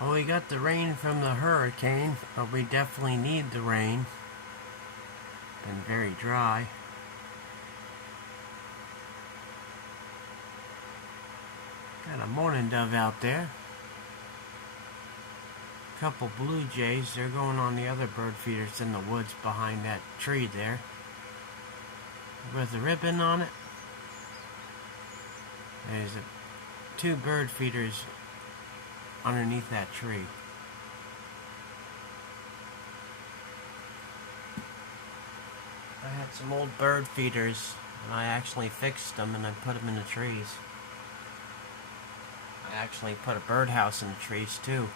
Well, we got the rain from the hurricane, but we definitely need the rain. Been very dry. Got a mourning dove out there. A couple blue jays. They're going on the other bird feeders in the woods behind that tree there. With a ribbon on it. There's two bird feeders underneath that tree. I had some old bird feeders, and I actually fixed them and I put them in the trees. I actually put a birdhouse in the trees too.